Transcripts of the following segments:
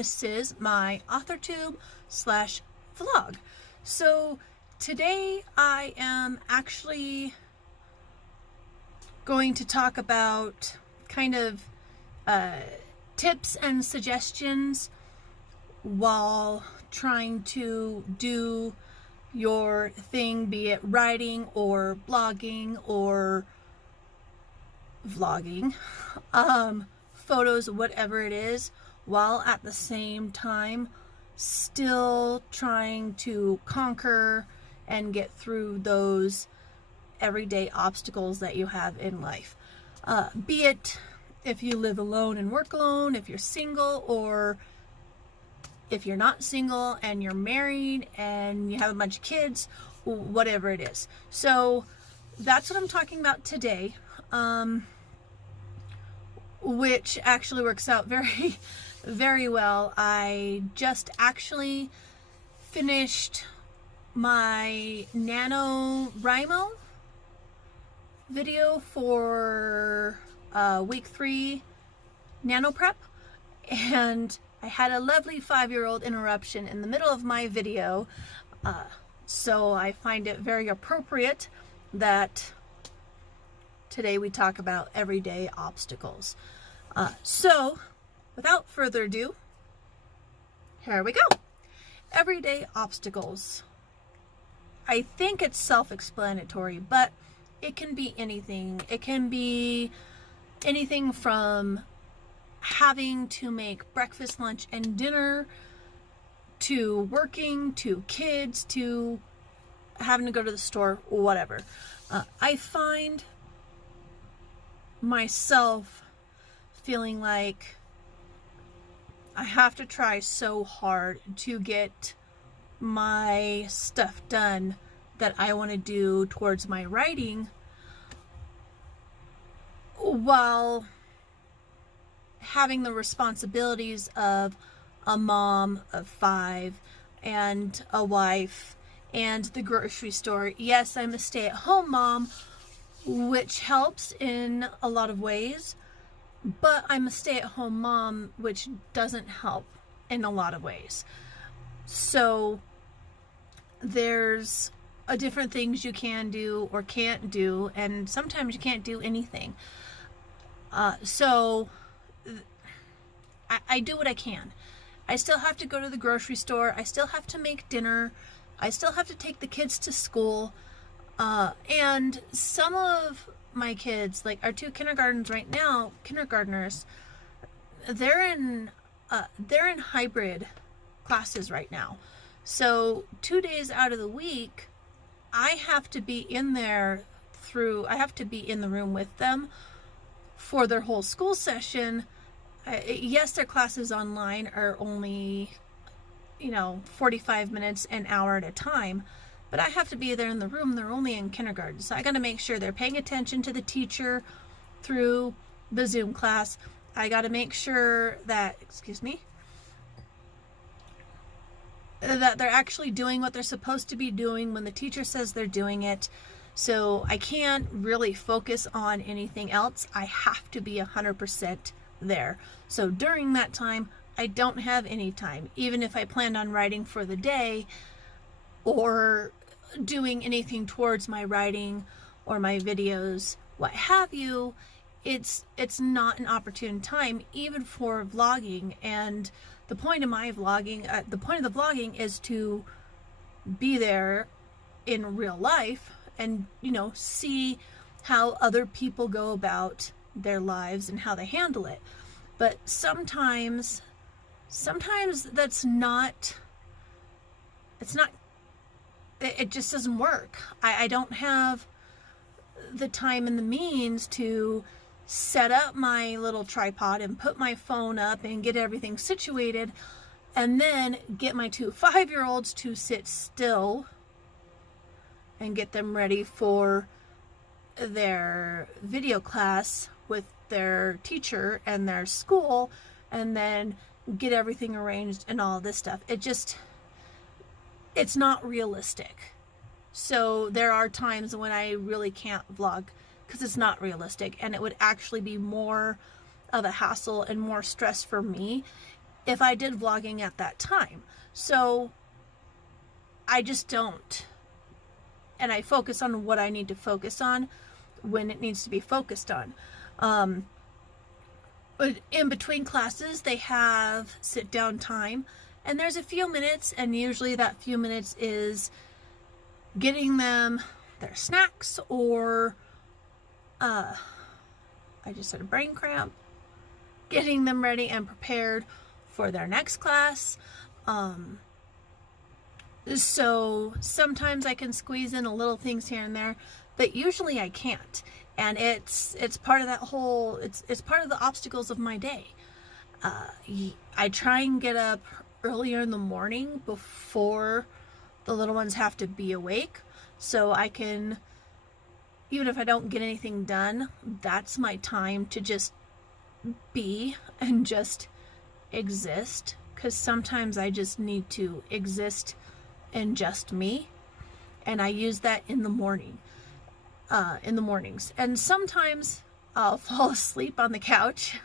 this is my AuthorTube / vlog. So today I am actually going to talk about kind of tips and suggestions while trying to do your thing, be it writing or blogging or vlogging, photos, whatever it is, while at the same time still trying to conquer and get through those everyday obstacles that you have in life. Be it if you live alone and work alone, if you're single, or if you're not single and you're married and you have a bunch of kids, whatever it is. So that's what I'm talking about today, which actually works out very, very well. I just actually finished my NaNoWriMo video for week 3 nano prep, and I had a lovely 5-year-old interruption in the middle of my video, so I find it very appropriate that today we talk about everyday obstacles. So without further ado, here we go. Everyday obstacles. I think it's self-explanatory, but it can be anything. It can be anything from having to make breakfast, lunch, and dinner, to working, to kids, to having to go to the store, whatever. I find myself feeling like I have to try so hard to get my stuff done that I want to do towards my writing, while having the responsibilities of a mom of 5 and a wife and the grocery store. Yes, I'm a stay-at-home mom, which helps in a lot of ways, but I'm a stay-at-home mom, which doesn't help in a lot of ways. So there's different things you can do or can't do, and sometimes you can't do anything. So I do what I can. I still have to go to the grocery store. I still have to make dinner. I still have to take the kids to school. And some of my kids, like our 2 kindergartens right now, kindergartners, they're in hybrid classes right now. So 2 days out of the week, I have to be in there I have to be in the room with them for their whole school session. Yes, their classes online are only, 45 minutes, an hour at a time, but I have to be there in the room. They're only in kindergarten, so I got to make sure they're paying attention to the teacher through the Zoom class. I got to make sure that, that they're actually doing what they're supposed to be doing when the teacher says they're doing it. So I can't really focus on anything else. I have to be 100% there. So during that time, I don't have any time. Even if I planned on writing for the day or doing anything towards my writing or my videos, what have you, it's not an opportune time, even for vlogging. And the point of my vlogging, the point of the vlogging is to be there in real life and, see how other people go about their lives and how they handle it. But sometimes that's not, it just doesn't work. I don't have the time and the means to set up my little tripod and put my phone up and get everything situated, and then get my 2 5-year-olds to sit still and get them ready for their video class with their teacher and their school, and then get everything arranged and all this stuff. It's not realistic. So there are times when I really can't vlog because it's not realistic, and it would actually be more of a hassle and more stress for me if I did vlogging at that time. So I just don't. And I focus on what I need to focus on when it needs to be focused on. But in between classes, they have sit down time, and there's a few minutes, and usually that few minutes is getting them their snacks, or I just had a brain cramp, getting them ready and prepared for their next class. So sometimes I can squeeze in a little things here and there, but usually I can't. And it's part of that whole, it's part of the obstacles of my day. I try and get up earlier in the morning before the little ones have to be awake, so I can, even if I don't get anything done, that's my time to just be and just exist, because sometimes I just need to exist in just me, and I use that in the mornings. And sometimes I'll fall asleep on the couch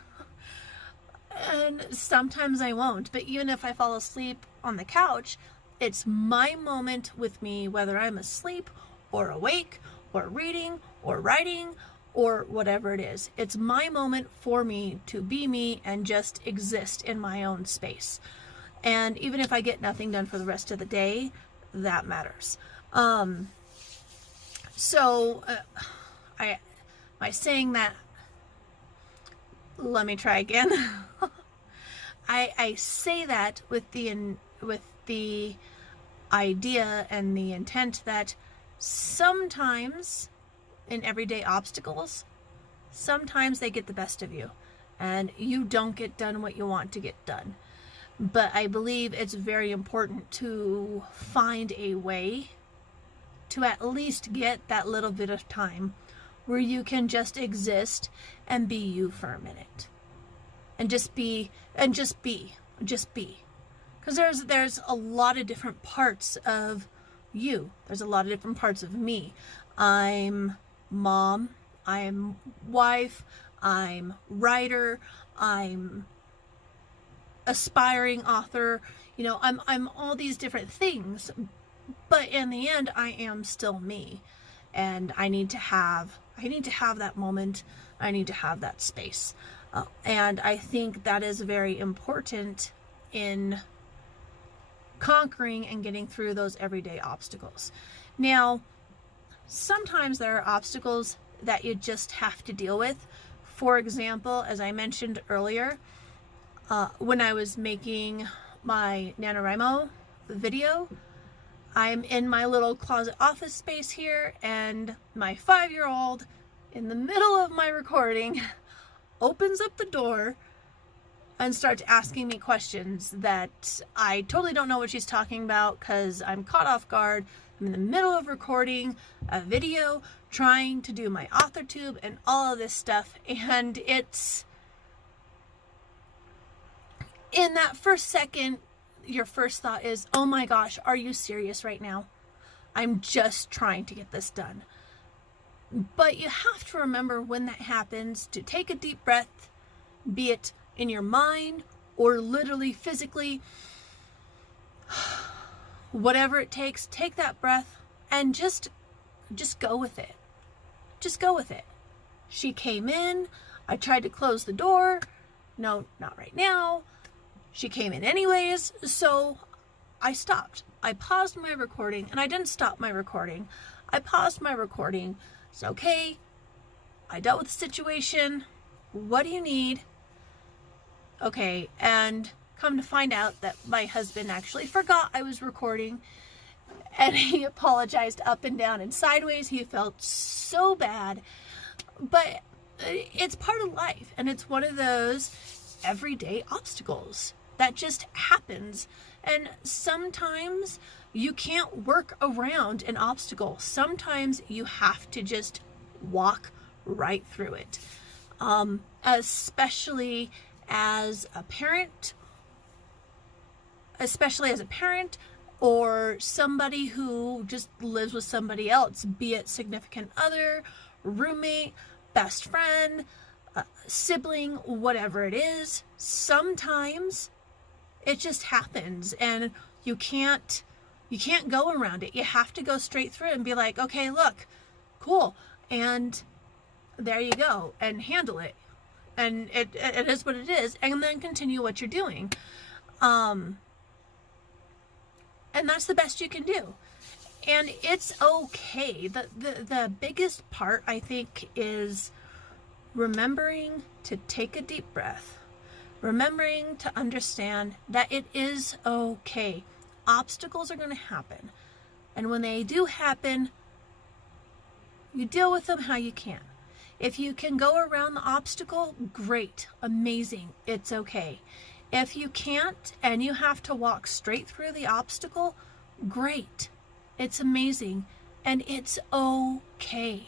and sometimes I won't. But even if I fall asleep on the couch, it's my moment with me, whether I'm asleep or awake or reading or writing or whatever it is. It's my moment for me to be me and just exist in my own space. And even if I get nothing done for the rest of the day, that matters. By saying that, let me try again. I say that with the idea and the intent that sometimes in everyday obstacles, sometimes they get the best of you and you don't get done what you want to get done. But I believe it's very important to find a way to at least get that little bit of time where you can just exist and be you for a minute. And just be. Because there's a lot of different parts of you. There's a lot of different parts of me. I'm mom, I'm wife, I'm writer, I'm aspiring author, I'm all these different things, but in the end I am still me, and I need to have that moment. I need to have that space, and I think that is very important in conquering and getting through those everyday obstacles. Now, sometimes there are obstacles that you just have to deal with. For example, as I mentioned earlier, when I was making my NaNoWriMo video, I'm in my little closet office space here, and my 5-year-old, in the middle of my recording, opens up the door and starts asking me questions that I totally don't know what she's talking about, because I'm caught off guard. I'm in the middle of recording a video, trying to do my AuthorTube and all of this stuff, and it's in that first second, your first thought is, oh my gosh, are you serious right now? I'm just trying to get this done. But you have to remember when that happens to take a deep breath, be it in your mind or literally physically, whatever it takes, take that breath and just go with it. Just go with it. She came in, I tried to close the door. No, not right now. She came in anyways, so I stopped. I paused my recording, and I didn't stop my recording. I paused my recording. It's okay. I dealt with the situation. What do you need? Okay, and come to find out that my husband actually forgot I was recording, and he apologized up and down and sideways. He felt so bad, but it's part of life, and it's one of those everyday obstacles that just happens. And sometimes you can't work around an obstacle. Sometimes you have to just walk right through it. Especially as a parent, or somebody who just lives with somebody else, be it significant other, roommate, best friend, sibling, whatever it is. Sometimes It just happens, and you can't go around it. You have to go straight through and be like, okay, look, cool, and there you go, and handle it. And it is what it is, and then continue what you're doing. And that's the best you can do. And it's okay. The biggest part, I think, is remembering to take a deep breath. Remembering to understand that it is okay. Obstacles are going to happen. And when they do happen, you deal with them how you can. If you can go around the obstacle, great, amazing, it's okay. If you can't and you have to walk straight through the obstacle, great, it's amazing, and it's okay.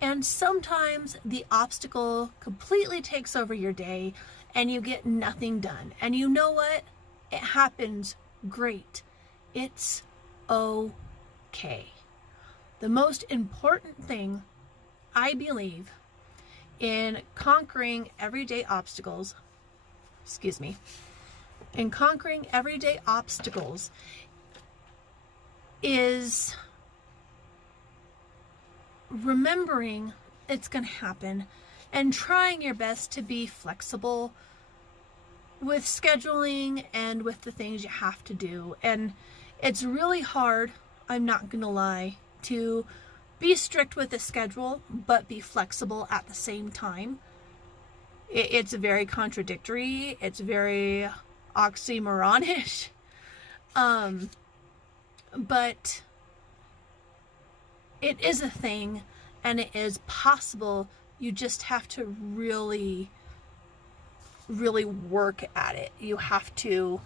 And sometimes the obstacle completely takes over your day and you get nothing done. And you know what? It happens, great. It's okay. The most important thing, I believe, in conquering everyday obstacles, is remembering it's going to happen and trying your best to be flexible with scheduling and with the things you have to do. And it's really hard, I'm not going to lie, to be strict with the schedule, but be flexible at the same time. It's very contradictory. It's very oxymoronish. But it is a thing, and it is possible. You just have to really, really work at it. You have to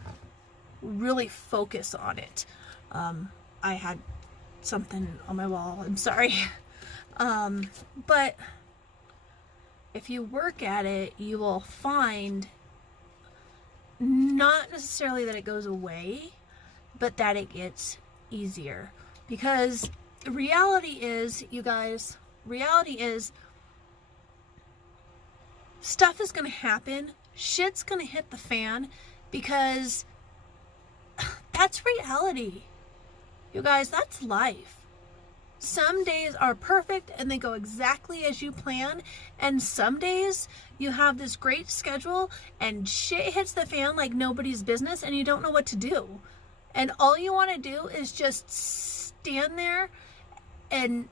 really focus on it. I had something on my wall, I'm sorry. But if you work at it, you will find not necessarily that it goes away, but that it gets easier. Because reality is, you guys, stuff is going to happen. Shit's going to hit the fan, because that's reality. You guys, that's life. Some days are perfect and they go exactly as you plan, and some days you have this great schedule and shit hits the fan like nobody's business and you don't know what to do. And all you want to do is just stand there and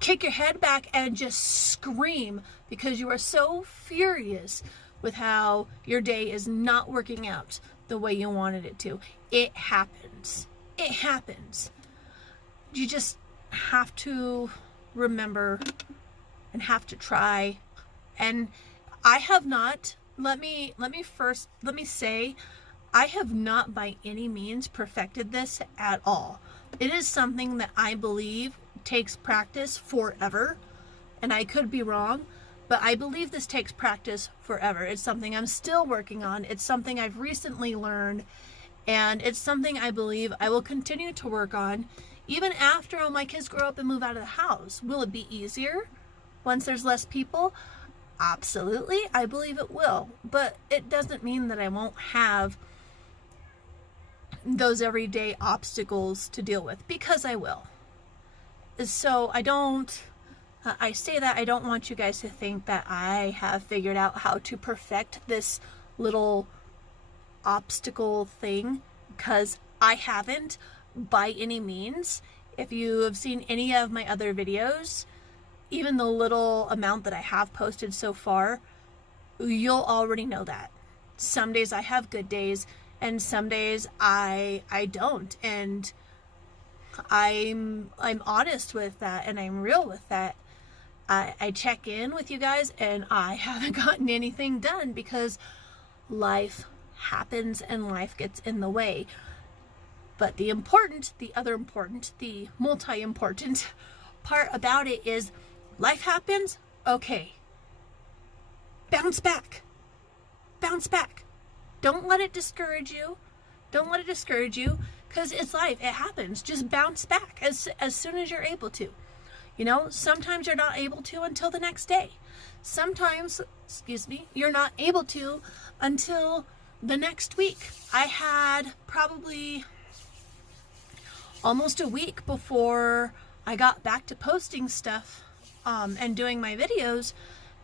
kick your head back and just scream because you are so furious with how your day is not working out the way you wanted it to. It happens. It happens. You just have to remember and have to try. And I have not, let me say, I have not by any means perfected this at all. It is something that I believe takes practice forever. And I could be wrong, but I believe this takes practice forever. It's something I'm still working on. It's something I've recently learned. And it's something I believe I will continue to work on even after all my kids grow up and move out of the house. Will it be easier once there's less people? Absolutely, I believe it will. But it doesn't mean that I won't have those everyday obstacles to deal with, because I will. So I say that, I don't want you guys to think that I have figured out how to perfect this little obstacle thing, because I haven't by any means. If you have seen any of my other videos, even the little amount that I have posted so far, you'll already know that. Some days I have good days and some days I don't, and I'm honest with that and I'm real with that. I check in with you guys and I haven't gotten anything done because life happens and life gets in the way. But the multi-important part about it is life happens, okay. Bounce back. Don't let it discourage you. Because it's life. It happens. Just bounce back as soon as you're able to. You know, sometimes you're not able to until the next day. Sometimes, you're not able to until the next week, I had probably almost a week before I got back to posting stuff and doing my videos,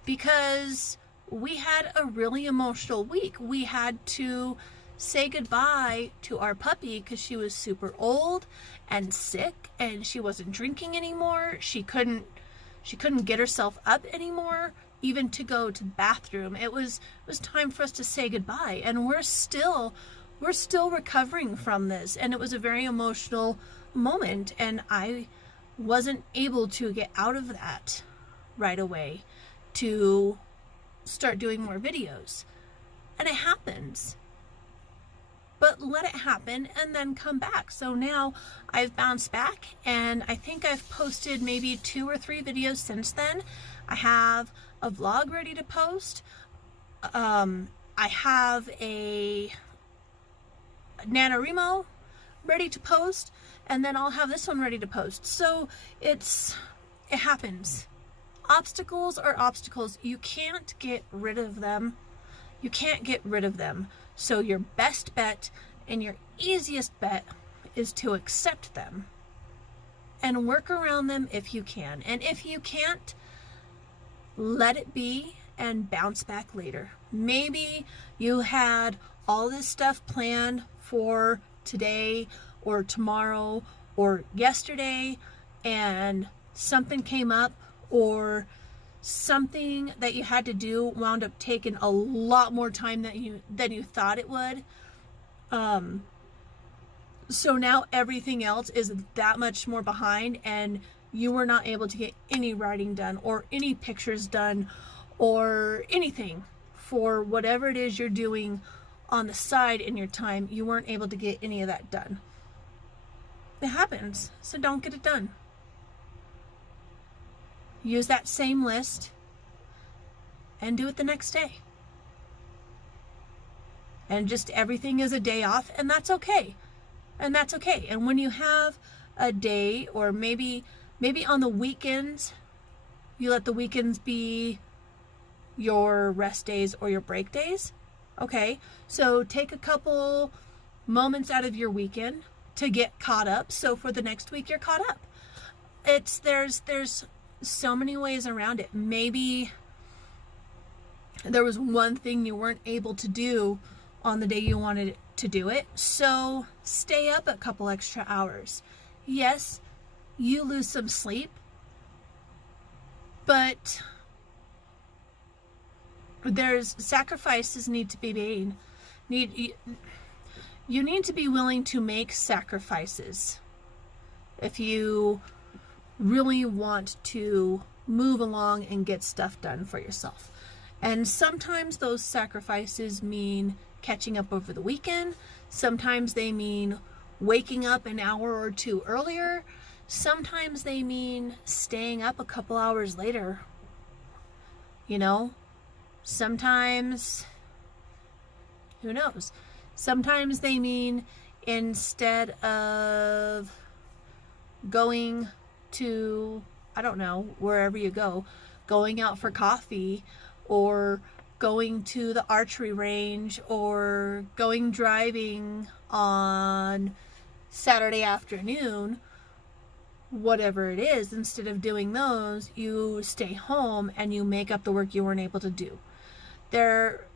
because we had a really emotional week. We had to say goodbye to our puppy because she was super old and sick, and she wasn't drinking anymore. She couldn't get herself up anymore, even to go to the bathroom. It was time for us to say goodbye, and we're still recovering from this, and it was a very emotional moment, and I wasn't able to get out of that right away to start doing more videos. And it happens. But let it happen and then come back. So now I've bounced back, and I think I've posted maybe 2 or 3 videos since then. I have a vlog ready to post. I have a NaNoWriMo ready to post, and then I'll have this one ready to post. So it happens. Obstacles are obstacles. You can't get rid of them. You can't get rid of them. So your best bet and your easiest bet is to accept them and work around them if you can. And if you can't, let it be and bounce back later. Maybe you had all this stuff planned for today or tomorrow or yesterday, and something came up, or something that you had to do wound up taking a lot more time than you thought it would. So now everything else is that much more behind, and you were not able to get any writing done or any pictures done or anything for whatever it is you're doing on the side in your time. You weren't able to get any of that done. It happens. So don't get it done. Use that same list and do it the next day. And just everything is a day off, and that's okay. And that's okay. And when you have a day, or maybe on the weekends, you let the weekends be your rest days or your break days. Okay, so take a couple moments out of your weekend to get caught up, so for the next week you're caught up. There's so many ways around it. Maybe there was one thing you weren't able to do on the day you wanted to do it, so stay up a couple extra hours. Yes, you lose some sleep, but there's sacrifices need to be made. You need to be willing to make sacrifices if you really want to move along and get stuff done for yourself. And sometimes those sacrifices mean catching up over the weekend. Sometimes they mean waking up an hour or 2 earlier. Sometimes they mean staying up a couple hours later. Sometimes, who knows? Sometimes they mean, instead of going to, I don't know, wherever you go, going out for coffee, or going to the archery range, or going driving on Saturday afternoon, whatever it is, instead of doing those, you stay home and you make up the work you weren't able to do. There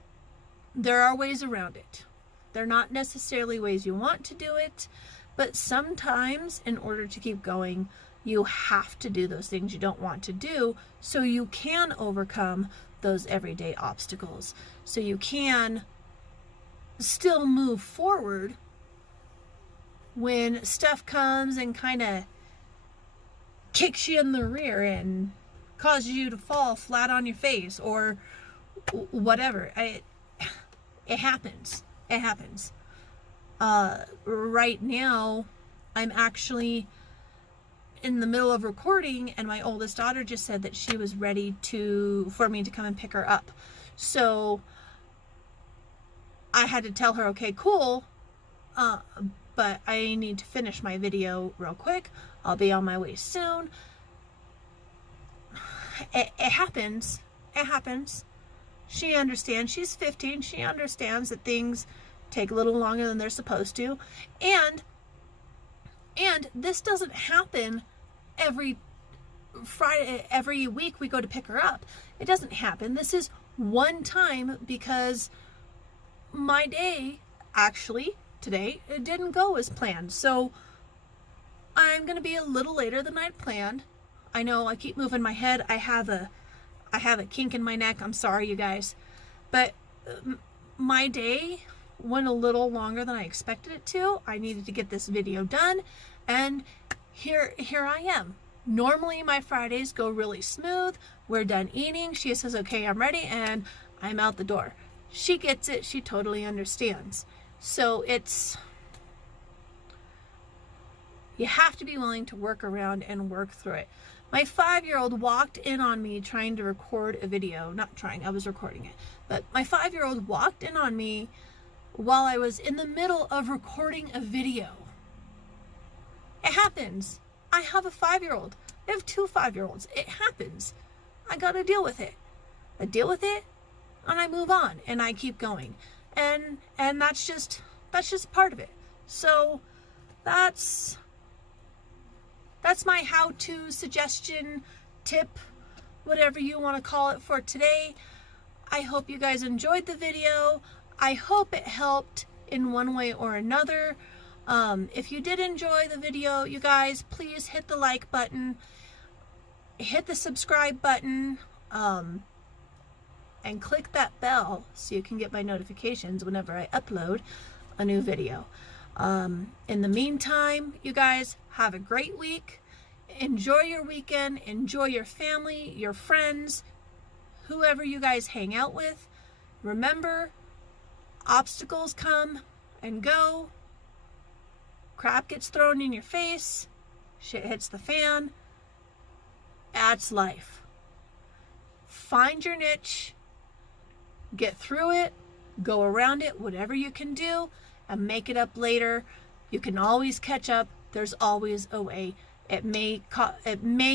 are ways around it. They're not necessarily ways you want to do it, but sometimes in order to keep going, you have to do those things you don't want to do, so you can overcome those everyday obstacles, so you can still move forward when stuff comes and kind of kicks you in the rear and causes you to fall flat on your face or whatever. It happens. It happens. Right now, I'm actually in the middle of recording, and my oldest daughter just said that she was ready for me to come and pick her up. So I had to tell her, okay, cool, but I need to finish my video real quick. I'll be on my way soon. It happens. It happens. She understands. She's 15. She understands that things take a little longer than they're supposed to. And this doesn't happen every Friday, every week we go to pick her up. It doesn't happen. This is one time because my day, actually, today, it didn't go as planned. So I'm going to be a little later than I'd planned. I know I keep moving my head. I have a kink in my neck. I'm sorry, you guys. But my day went a little longer than I expected it to. I needed to get this video done. And here I am. Normally my Fridays go really smooth. We're done eating. She says, okay, I'm ready. And I'm out the door. She gets it. She totally understands. So you have to be willing to work around and work through it. My 5-year-old walked in on me trying to record a video. Not trying, I was recording it. But my 5-year-old walked in on me while I was in the middle of recording a video. It happens. I have a 5-year-old. I have 2 5-year-olds. It happens. I got to deal with it. I deal with it and I move on and I keep going. And that's just part of it. So that's my how-to suggestion, tip, whatever you want to call it for today. I hope you guys enjoyed the video. I hope it helped in one way or another. If you did enjoy the video, you guys, please hit the like button, hit the subscribe button, and click that bell so you can get my notifications whenever I upload a new video. In the meantime, you guys have a great week. Enjoy your weekend. Enjoy your family, your friends, whoever you guys hang out with. Remember, obstacles come and go. Crap gets thrown in your face. Shit hits the fan. That's life. Find your niche. Get through it. Go around it, whatever you can do, and make it up later. You can always catch up. There's always a way. It may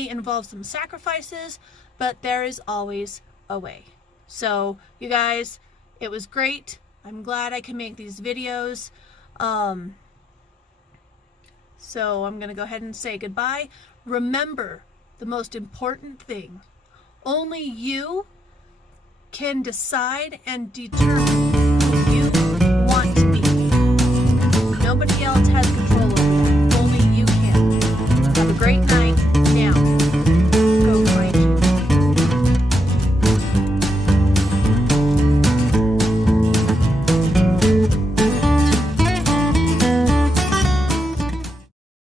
involve some sacrifices, but there is always a way. So, you guys, it was great. I'm glad I can make these videos. So I'm going to go ahead and say goodbye. Remember the most important thing. Only you can decide and determine who you want to be. Nobody else has control.